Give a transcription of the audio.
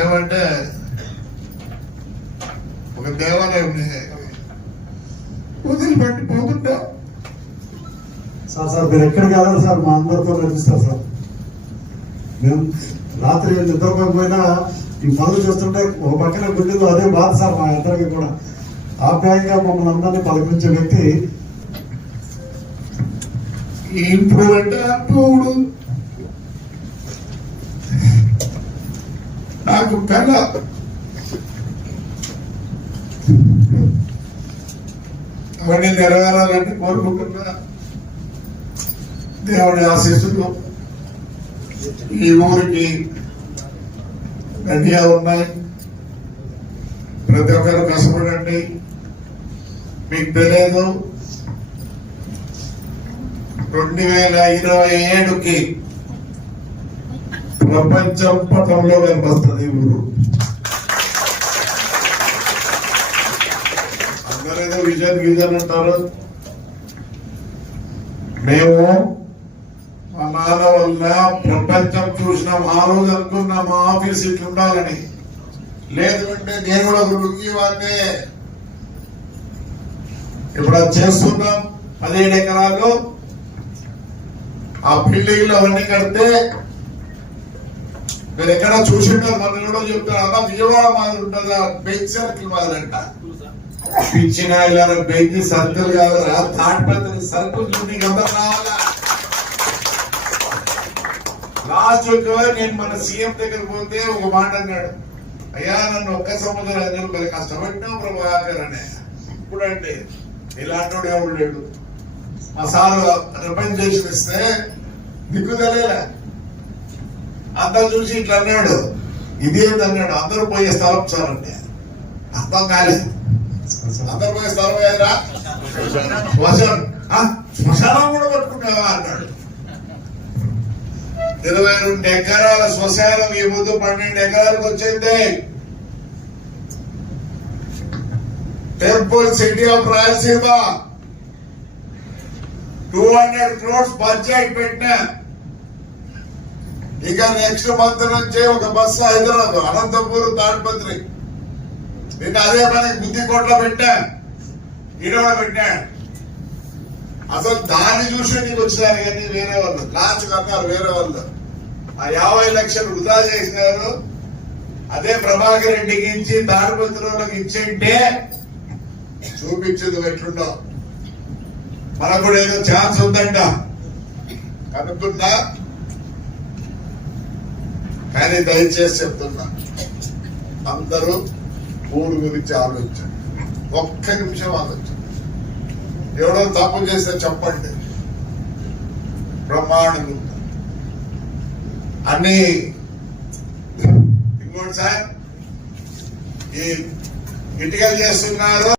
ఏమంటే ఒక దేవాలయం వదిలిపెట్టి పోతుంటా సార్ మీరు ఎక్కడికి వెళ్ళాలి సార్, మా అందరితో నడిపిస్తారు సార్. మేము రాత్రి నిద్రపోయినా ఈ పనులు చేస్తుంటే ఒక పక్కన గుడ్డిలో అదే బాధ సార్. మా అందరికి కూడా ఆప్యాయంగా మమ్మల్ని అందరినీ పలకరించే వ్యక్తి ఇప్పుడు అంటే అప్పుడు నాకు కళ అవన్నీ నెరవేరాలని కోరుకుంటున్నా. దేవుడి ఆశీస్సులు ఈ ఊరికి గట్టిగా ఉన్నాయి. ప్రతి ఒక్కరు కష్టపడండి. మీకు తెలియదు 2027కి ప్రపంచం పటంలో కనిపిస్తుంది ఈ ఊరు. అందరేదో విజన్ అంటారు. మేము మా నాన్న వల్ల ప్రపంచం చూసినాం. ఆ రోజు అనుకున్నా మా ఆఫీస్ ఇట్లా ఉండాలని. లేదు అంటే నేను కూడా ఒక లుంగి వాడినే. ఇప్పుడు అది చేస్తున్నాం. 17 ఎకరాలు ఆ బిల్డింగ్లు అవన్నీ కడితే మీరు ఎక్కడ చూసింటారు. మన కూడా చెప్తారు అలా విజయవాడ మాదిరి ఉంటుంది. Bench circle మాదిరంట. పిచ్చిన ఇలా బెంచ్ సర్కిల్ కాదురా, తాటిపత్రి సర్కిల్ చూడడానికి అందరు రావాలా. లాస్ట్ నేను మన సీఎం దగ్గర పోతే ఒక మాట అన్నాడు, అయ్యా నన్ను ఒక్క సంవత్సరం మరి కష్టపడినా ప్రభాకర్ అనే. ఇప్పుడంటే ఇలాంటి ఎవడు లేడు. మా సార్ రిప్రజెంటేషన్ ఇస్తే దిక్కు తెలియలే. అంతా చూసి ఇట్లా అన్నాడు, ఇదేంటన్నాడు. అందరూ పోయే స్థలం చాలంటే అర్థం కాలేదు. అందరూ పోయే స్థలం ఏదరా శ్మశానం కూడా పట్టుకున్నావా అన్నాడు. 22 ఎకరాల శ్మశానం ఈ ముందు 12 ఎకరాలకు వచ్చింది. Temple city of Rayalaseema 200 crores budget పెట్టినా. ఇక నెక్స్ట్ మంత్ నుంచి ఒక బస్సు హైదరాబాద్ అనంతపూర్ తాడిపత్రి. నిన్న అదే పని గుద్దికోట్లో పెట్టా, ఈడో పెట్టా. అసలు దాన్ని చూసి నీకు వచ్చినారు కానీ వేరే వాళ్ళు లాస్ట్ కన్నారు. వేరే వాళ్ళు ఆ 50 లక్షలు వృధా చేసినారు. అదే ప్రభాకర్ రెడ్డికి ఇచ్చి తాడిపత్రిలోకి ఇచ్చింటే చూపించదు ఎట్లుండో. మనకు కూడా ఏదో ఛాన్స్ ఉందంట కనుక్కుందా. కానీ దయచేసి చెప్తున్నా, అందరూ ఊరు గురించి ఆలోచించండి. ఒక్క నిమిషం ఆలోచించండి. ఎవడో తప్పు చేస్తే చెప్పండి. బ్రహ్మాండంగా అన్ని. ఇంకోటి సార్ ఈ ఇటుకలు చేస్తున్నారు.